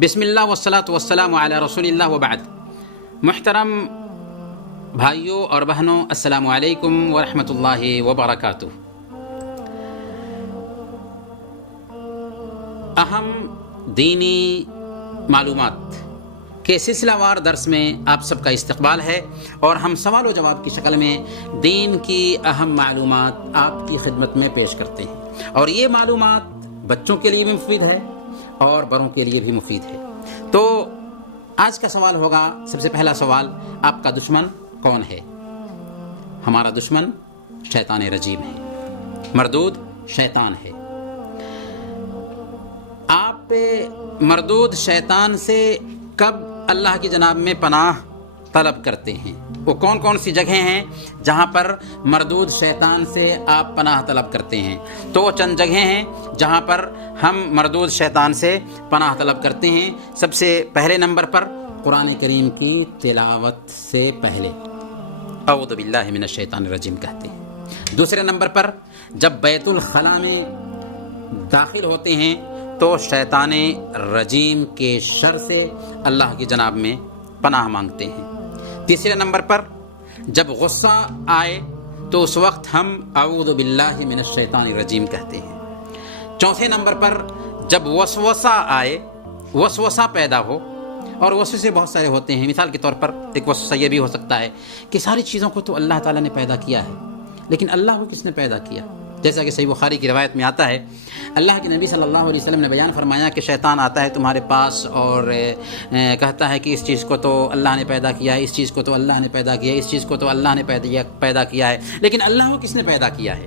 بسم اللہ والصلاۃ والسلام علی رسول اللہ وبعد۔ محترم بھائیوں اور بہنوں، السلام علیکم ورحمۃ اللہ وبرکاتہ۔ اہم دینی معلومات کے سلسلہ وار درس میں آپ سب کا استقبال ہے، اور ہم سوال و جواب کی شکل میں دین کی اہم معلومات آپ کی خدمت میں پیش کرتے ہیں، اور یہ معلومات بچوں کے لیے بھی مفید ہے اور بڑوں کے لیے بھی مفید ہے۔ تو آج کا سوال ہوگا، سب سے پہلا سوال، آپ کا دشمن کون ہے؟ ہمارا دشمن شیطان رجیم ہے، مردود شیطان ہے۔ آپ مردود شیطان سے کب اللہ کی جناب میں پناہ طلب کرتے ہیں؟ وہ کون کون سی جگہیں ہیں جہاں پر مردود شیطان سے آپ پناہ طلب کرتے ہیں؟ تو وہ چند جگہیں ہیں جہاں پر ہم مردود شیطان سے پناہ طلب کرتے ہیں۔ سب سے پہلے نمبر پر قرآن کریم کی تلاوت سے پہلے اعوذ باللہ من الشیطان الرجیم کہتے ہیں۔ دوسرے نمبر پر جب بیت الخلاء میں داخل ہوتے ہیں تو شیطان رجیم کے شر سے اللہ کی جناب میں پناہ مانگتے ہیں۔ تیسرے نمبر پر جب غصہ آئے تو اس وقت ہم اعوذ باللہ من الشیطان الرجیم کہتے ہیں۔ چوتھے نمبر پر جب وسوسہ آئے، وسوسہ پیدا ہو، اور وسوسے بہت سارے ہوتے ہیں۔ مثال کے طور پر ایک وسوسہ یہ بھی ہو سکتا ہے کہ ساری چیزوں کو تو اللہ تعالیٰ نے پیدا کیا ہے، لیکن اللہ کو کس نے پیدا کیا؟ جیسا کہ صحیح بخاری کی روایت میں آتا ہے، اللہ کے نبی صلی اللہ علیہ وسلم نے بیان فرمایا کہ شیطان آتا ہے تمہارے پاس اور کہتا ہے کہ اس چیز کو تو اللہ نے پیدا کیا ہے، اس چیز کو تو اللہ نے پیدا کیا ہے، اس چیز کو تو اللہ نے پیدا کیا ہے، لیکن اللہ کو کس نے پیدا کیا ہے؟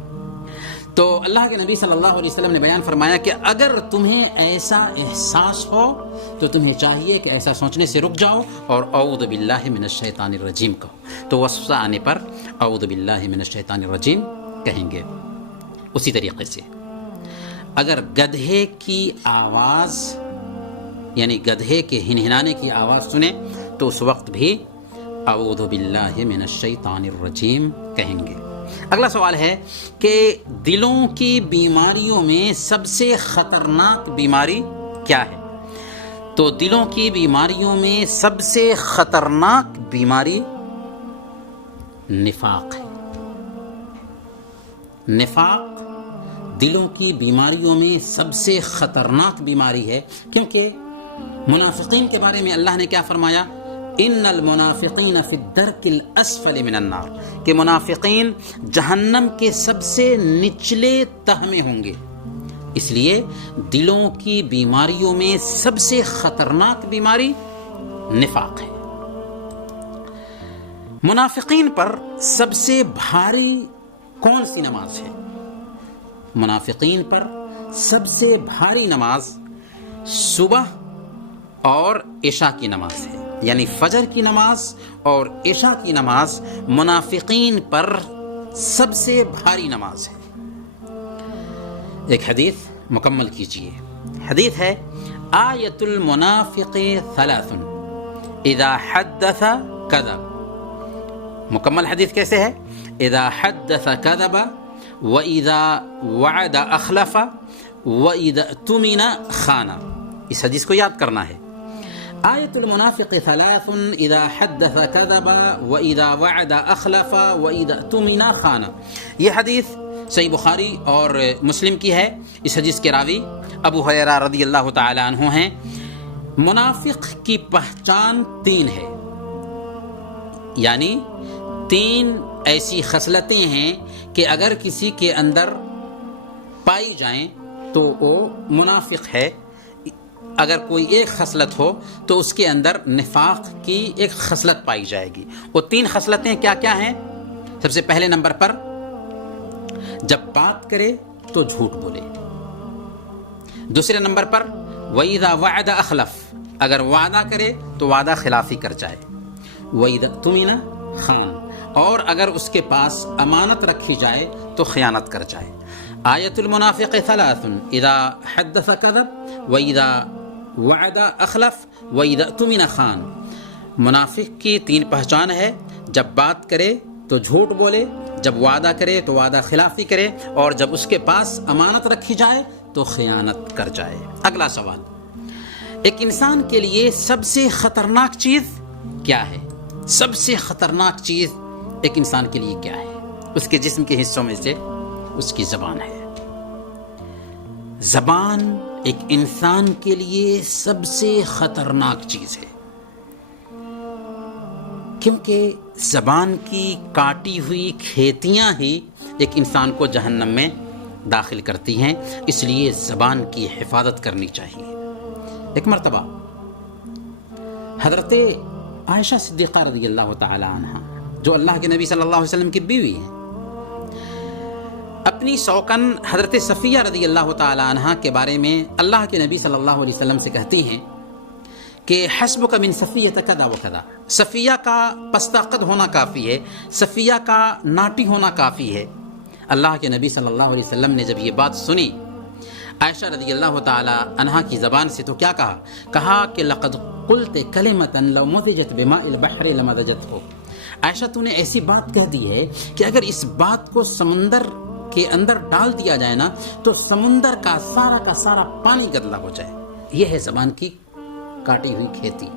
تو اللہ کے نبی صلی اللہ علیہ وسلم نے بیان فرمایا کہ اگر تمہیں ایسا احساس ہو تو تمہیں چاہیے کہ ایسا سوچنے سے رک جاؤ اور اعوذ باللہ من الشیطان الرجیم کہو۔ تو وسوسہ آنے پر اعوذ باللہ من الشیطان الرجیم کہیں گے۔ اسی طریقے سے اگر گدھے کی آواز، یعنی گدھے کے ہنہنانے کی آواز سنیں تو اس وقت بھی اعوذ باللہ من الشیطان الرجیم کہیں گے۔ اگلا سوال ہے کہ دلوں کی بیماریوں میں سب سے خطرناک بیماری کیا ہے؟ تو دلوں کی بیماریوں میں سب سے خطرناک بیماری نفاق ہے۔ نفاق دلوں کی بیماریوں میں سب سے خطرناک بیماری ہے، کیونکہ منافقین کے بارے میں اللہ نے کیا فرمایا؟ ان المنافقین فی الدرک الاسفل من النار، کہ منافقین جہنم کے سب سے نچلے تہ میں ہوں گے۔ اس لیے دلوں کی بیماریوں میں سب سے خطرناک بیماری نفاق ہے۔ منافقین پر سب سے بھاری کون سی نماز ہے؟ منافقین پر سب سے بھاری نماز صبح اور عشاء کی نماز ہے، یعنی فجر کی نماز اور عشاء کی نماز منافقین پر سب سے بھاری نماز ہے۔ ایک حدیث مکمل کیجئے۔ حدیث ہے، آیت المنافق ثلاث اذا حدث کذب۔ مکمل حدیث کیسے ہے؟ اذا حدث کذب وَإِذَا وَعَدَ أَخْلَفَ وَإِذَا اؤْتُمِنَ خَانَ۔ اس حدیث کو یاد کرنا ہے۔ آیت المنافق ثلاث اذا حدث كذب واذا وعد اخلف واذا اؤتمن خان۔ یہ حدیث صحیح بخاری اور مسلم کی ہے۔ اس حدیث کے راوی ابو ہریرہ رضی اللہ تعالی عنہ ہیں۔ منافق کی پہچان تین ہے، یعنی تین ایسی خصلتیں ہیں کہ اگر کسی کے اندر پائی جائیں تو وہ منافق ہے۔ اگر کوئی ایک خصلت ہو تو اس کے اندر نفاق کی ایک خصلت پائی جائے گی۔ وہ تین خصلتیں کیا کیا ہیں؟ سب سے پہلے نمبر پر جب بات کرے تو جھوٹ بولے۔ دوسرے نمبر پر وَإِذَا وَعَدَ أَخْلَفَ، اگر وعدہ کرے تو وعدہ خلافی کر جائے۔ وَإِذَا اؤْتُمِنَ خَانَ، اور اگر اس کے پاس امانت رکھی جائے تو خیانت کر جائے۔ آیت المنافق ثلاث اذا حدث کذب واذا وعد اخلف واذا اؤتمن خان۔ منافق کی تین پہچان ہے، جب بات کرے تو جھوٹ بولے، جب وعدہ کرے تو وعدہ خلافی کرے، اور جب اس کے پاس امانت رکھی جائے تو خیانت کر جائے۔ اگلا سوال ایک انسان کے لیے سب سے خطرناک چیز کیا ہے؟ سب سے خطرناک چیز ایک انسان کے لیے کیا ہے؟ اس کے جسم کے حصوں میں سے اس کی زبان ہے۔ زبان ایک انسان کے لیے سب سے خطرناک چیز ہے، کیونکہ زبان کی کاٹی ہوئی کھیتیاں ہی ایک انسان کو جہنم میں داخل کرتی ہیں، اس لیے زبان کی حفاظت کرنی چاہیے۔ ایک مرتبہ حضرت عائشہ صدیقہ رضی اللہ تعالی عنہ، جو اللہ کے نبی صلی اللہ علیہ وسلم کی بیوی ہیں، اپنی سوکن حضرت صفیہ رضی اللہ تعالی عنہ کے بارے میں اللہ کے نبی صلی اللہ علیہ وسلم سے کہتی ہیں کہ حسبک من صفیہ کذا و کذا، صفیہ کا پستہ قد ہونا کافی ہے، صفیہ کا ناٹی ہونا کافی ہے۔ اللہ کے نبی صلی اللہ علیہ وسلم نے جب یہ بات سنی عائشہ رضی اللہ تعالی عنہا کی زبان سے، تو کیا کہا کہ لقد قلت کلمۃ لو مزجت بماء البحر لمزجته، عائشہ تو نے ایسی بات کہہ دی ہے کہ اگر اس بات کو سمندر کے اندر ڈال دیا جائے نا تو سمندر کا سارا پانی گدلا ہو جائے۔ یہ ہے زبان کی کاٹی ہوئی کھیتی۔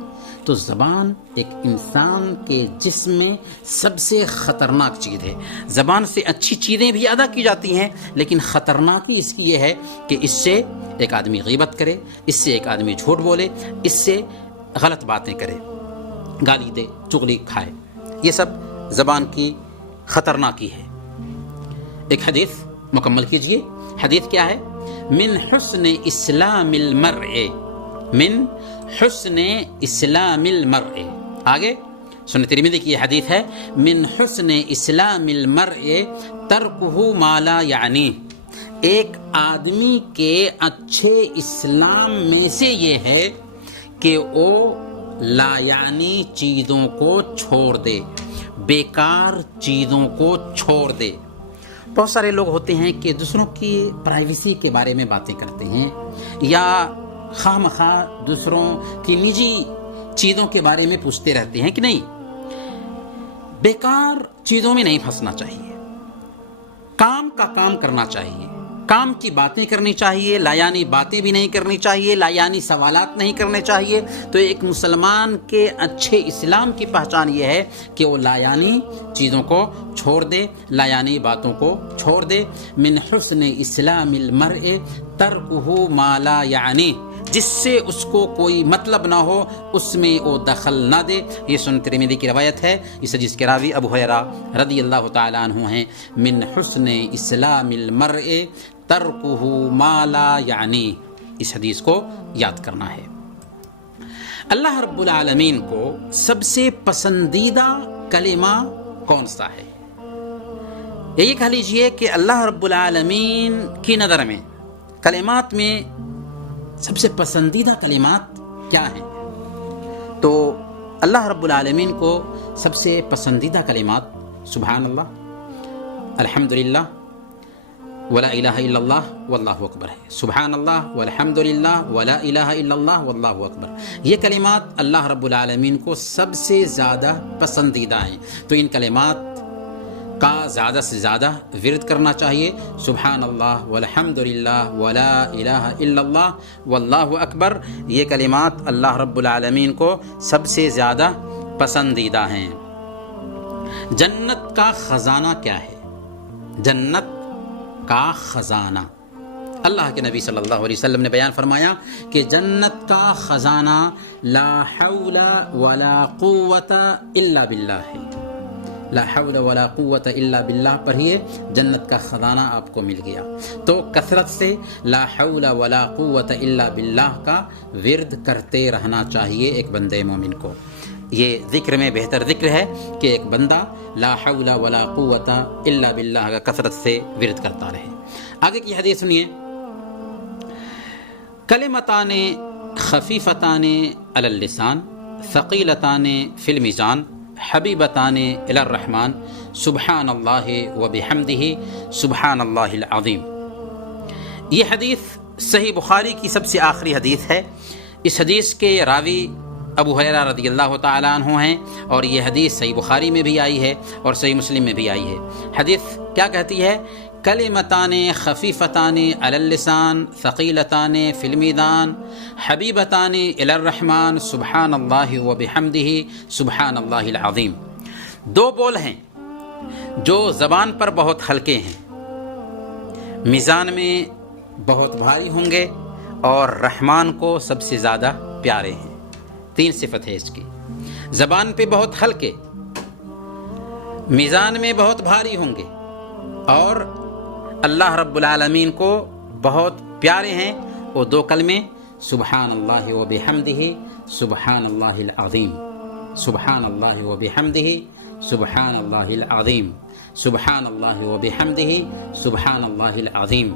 تو زبان ایک انسان کے جسم میں سب سے خطرناک چیز ہے۔ زبان سے اچھی چیزیں بھی ادا کی جاتی ہیں، لیکن خطرناکی اس کی یہ ہے کہ اس سے ایک آدمی غیبت کرے، اس سے ایک آدمی جھوٹ بولے، اس سے غلط باتیں کرے، گالی دے، چغلی کھائے، یہ سب زبان کی خطرناکی ہے۔ ایک حدیث مکمل کیجئے۔ حدیث کیا ہے؟ من حسن اسلام المرء، من حسن اسلام المرء، آگے سنن ترمذی کی یہ حدیث ہے، من حسن اسلام المرء ترکہ ما لا یعنی، ایک آدمی کے اچھے اسلام میں سے یہ ہے کہ وہ لا یعنی چیزوں کو چھوڑ دے، بیکار چیزوں کو چھوڑ دے۔ بہت سارے لوگ ہوتے ہیں کہ دوسروں کی پرائیویسی کے بارے میں باتیں کرتے ہیں، یا خواہ مخواہ دوسروں کی نجی چیزوں کے بارے میں پوچھتے رہتے ہیں کہ نہیں، بیکار چیزوں میں نہیں پھنسنا چاہیے، کام کا کام کرنا چاہیے، کام کی باتیں کرنی چاہیے، لایانی باتیں بھی نہیں کرنی چاہیے، لایانی سوالات نہیں کرنے چاہیے۔ تو ایک مسلمان کے اچھے اسلام کی پہچان یہ ہے کہ وہ لایانی چیزوں کو چھوڑ دے، لایانی باتوں کو چھوڑ دے۔ من حسن اسلام المرء ترکہ ما لا یعنی، جس سے اس کو کوئی مطلب نہ ہو اس میں وہ دخل نہ دے۔ یہ سنن ترمذی کی روایت ہے، اس حدیث کے راوی ابو ہریرہ رضی اللہ تعالی عنہ ہیں۔ من حسن اسلام المرء ترکہ ما لا یعنی، اس حدیث کو یاد کرنا ہے۔ اللہ رب العالمین کو سب سے پسندیدہ کلمہ کون سا ہے؟ یہ کہہ لیجئے کہ اللہ رب العالمین کی نظر میں کلمات میں سب سے پسندیدہ کلمات کیا ہیں؟ تو اللہ رب العالمین کو سب سے پسندیدہ کلمات سبحان اللہ، الحمدللہ، ولا الہ الا اللہ واللہ اکبر ہے۔ سبحان اللہ والحمدللہ ولا الہ الا اللہ واللہ اکبر، یہ کلمات اللہ رب العالمین کو سب سے زیادہ پسندیدہ ہیں۔ تو ان کلمات کا زیادہ سے زیادہ ورد کرنا چاہیے۔ سبحان اللہ والحمدللہ ولا الہ الا اللہ واللہ اکبر، یہ کلمات اللہ رب العالمین کو سب سے زیادہ پسندیدہ ہیں۔ جنت کا خزانہ کیا ہے؟ جنت کا خزانہ، اللہ کے نبی صلی اللہ علیہ وسلم نے بیان فرمایا کہ جنت کا خزانہ لا حول ولا قوت الا باللہ ہے۔ لا حول ولا قوت الا باللہ پڑھیے، جنت کا خزانہ آپ کو مل گیا۔ تو کثرت سے لا حول ولا قوت الا باللہ کا ورد کرتے رہنا چاہیے ایک بندے مومن کو۔ یہ ذکر میں بہتر ذکر ہے کہ ایک بندہ لا حول ولا قوت الا باللہ کا کثرت سے ورد کرتا رہے۔ آگے کی حدیث سنیے، کلمتان خفیفتان علی اللسان ثقیلتان فی المیزان حبیبتان الی الرحمن سبحان اللہ وبحمدہ سبحان اللہ العظیم۔ یہ حدیث صحیح بخاری کی سب سے آخری حدیث ہے۔ اس حدیث کے راوی ابو ہریرہ رضی اللہ تعالی عنہ ہیں، اور یہ حدیث صحیح بخاری میں بھی آئی ہے اور صحیح مسلم میں بھی آئی ہے۔ حدیث کیا کہتی ہے کلمتان خفیفتان علی اللسان ثقیلتان فی المیزان حبیبتان الی الرحمن سبحان اللہ و بحمدہ سبحان اللہ العظیم. دو بول ہیں جو زبان پر بہت ہلکے ہیں، میزان میں بہت بھاری ہوں گے، اور رحمان کو سب سے زیادہ پیارے ہیں. تین صفت ہے اس کی. زبان پہ بہت ہلکے، میزان میں بہت بھاری ہوں گے، اور اللہ رب العالمین کو بہت پیارے ہیں. وہ دو کلمے سبحان اللہ و بحمدہ سبحان اللہ العظیم، سبحان اللہ و بحمدہ سبحان اللہ العظیم، سبحان اللہ و بحمدہ سبحان اللہ العظیم.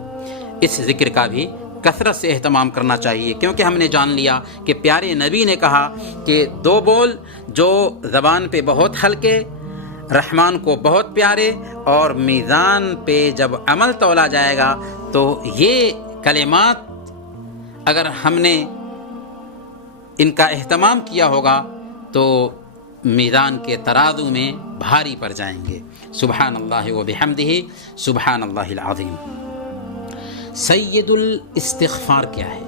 اس ذکر کا بھی کثرت سے اہتمام کرنا چاہیے، کیونکہ ہم نے جان لیا کہ پیارے نبی نے کہا کہ دو بول جو زبان پہ بہت ہلکے، رحمان کو بہت پیارے، اور میزان پہ جب عمل تولا جائے گا تو یہ کلمات اگر ہم نے ان کا اہتمام کیا ہوگا تو میزان کے ترازو میں بھاری پڑ جائیں گے. سبحان اللہ و بحمدہ سبحان اللہ العظیم. سید الاستغفار کیا ہے؟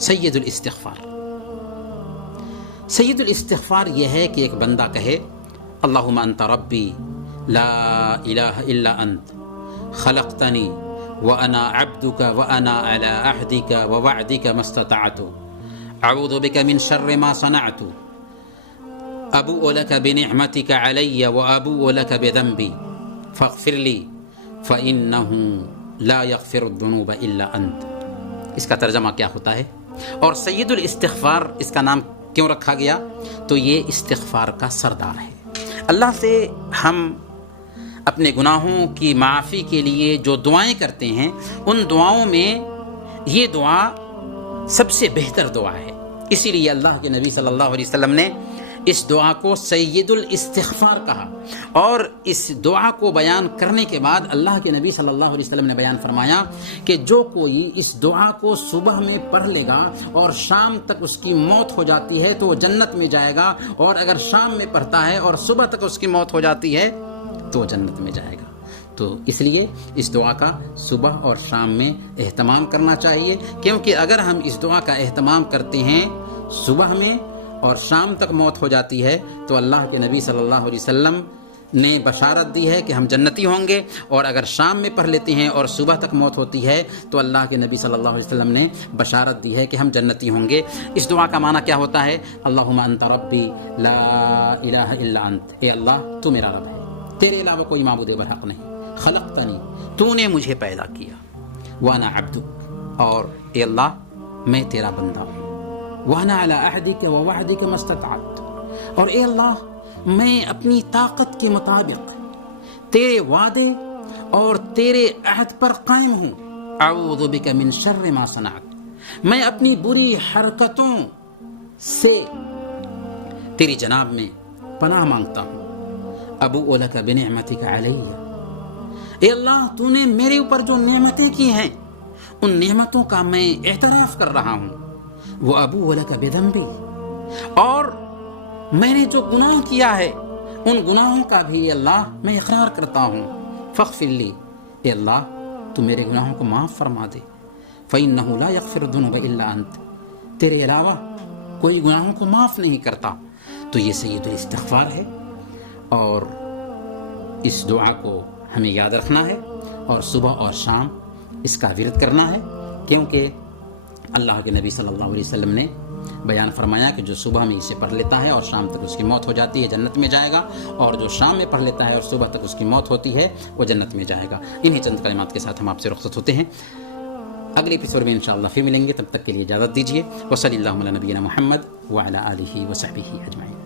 سید الاستغفار، سید الاستغفار یہ ہے کہ ایک بندہ کہے اللہم انت ربی لا الہ الا انت خلقتنی وانا عبدک وانا علی عہدک ووعدک ما استطعت اعوذ بک من شر ما صنعت ابوء لک بنعمتک علی وابوء لک بذنبی فاغفر لی فانہ لا یغفر الذنوب الا انت. اس کا ترجمہ کیا ہوتا ہے؟ اور سید الاستغفار اس کا نام کیوں رکھا گیا؟ تو یہ استغفار کا سردار ہے. اللہ سے ہم اپنے گناہوں کی معافی کے لیے جو دعائیں کرتے ہیں، ان دعاؤں میں یہ دعا سب سے بہتر دعا ہے. اسی لیے اللہ کے نبی صلی اللہ علیہ وسلم نے اس دعا کو سید الاستغفار کہا. اور اس دعا کو بیان کرنے کے بعد اللہ کے نبی صلی اللہ علیہ وسلم نے بیان فرمایا کہ جو کوئی اس دعا کو صبح میں پڑھ لے گا اور شام تک اس کی موت ہو جاتی ہے تو وہ جنت میں جائے گا، اور اگر شام میں پڑھتا ہے اور صبح تک اس کی موت ہو جاتی ہے تو وہ جنت میں جائے گا. تو اس لیے اس دعا کا صبح اور شام میں اہتمام کرنا چاہیے، کیونکہ اگر ہم اس دعا کا اہتمام کرتے ہیں صبح میں اور شام تک موت ہو جاتی ہے تو اللہ کے نبی صلی اللہ علیہ وسلم نے بشارت دی ہے کہ ہم جنتی ہوں گے. اور اگر شام میں پڑھ لیتے ہیں اور صبح تک موت ہوتی ہے تو اللہ کے نبی صلی اللہ علیہ وسلم نے بشارت دی ہے کہ ہم جنتی ہوں گے. اس دعا کا معنی کیا ہوتا ہے؟ اللہم انت ربی لا الہ الا انت، اے اللہ تو میرا رب ہے، تیرے علاوہ کوئی معبود برحق نہیں. خلقتنی، تو نے مجھے پیدا کیا. وانا عبدک، اور اے اللہ میں تیرا بندہ ہوں. وانا علی عہدک ووعدک ما استطعت، اور اے اللہ میں اپنی طاقت کے مطابق تیرے وعدے اور تیرے عہد پر قائم ہوں. اعوذ بک من شر ما صنعت، میں اپنی بری حرکتوں سے تیری جناب میں پناہ مانگتا ہوں. ابوء لک بنعمتک علی، اے اللہ تو نے میرے اوپر جو نعمتیں کی ہیں ان نعمتوں کا میں اعتراف کر رہا ہوں. وہ ابوء لک بذنبی، اور میں نے جو گناہ کیا ہے ان گناہوں کا بھی اللہ میں اقرار کرتا ہوں. فاغفر لی، اے اللہ تو میرے گناہوں کو معاف فرما دے. فإنہ لا یغفر الذنوب الا انت، تیرے علاوہ کوئی گناہوں کو معاف نہیں کرتا. تو یہ سید الاستغفار ہے، اور اس دعا کو ہمیں یاد رکھنا ہے اور صبح اور شام اس کا ورد کرنا ہے، کیونکہ اللہ کے نبی صلی اللہ علیہ وسلم نے بیان فرمایا کہ جو صبح میں اسے پڑھ لیتا ہے اور شام تک اس کی موت ہو جاتی ہے جنت میں جائے گا، اور جو شام میں پڑھ لیتا ہے اور صبح تک اس کی موت ہوتی ہے وہ جنت میں جائے گا. انہی چند کلمات کے ساتھ ہم آپ سے رخصت ہوتے ہیں. اگلے ایپیسوڈ میں انشاءاللہ پھر ملیں گے، تب تک کے لیے اجازت دیجیے. وصلی اللہ علی نبینا محمد وعلی آلہ وصحبہ اجمعین.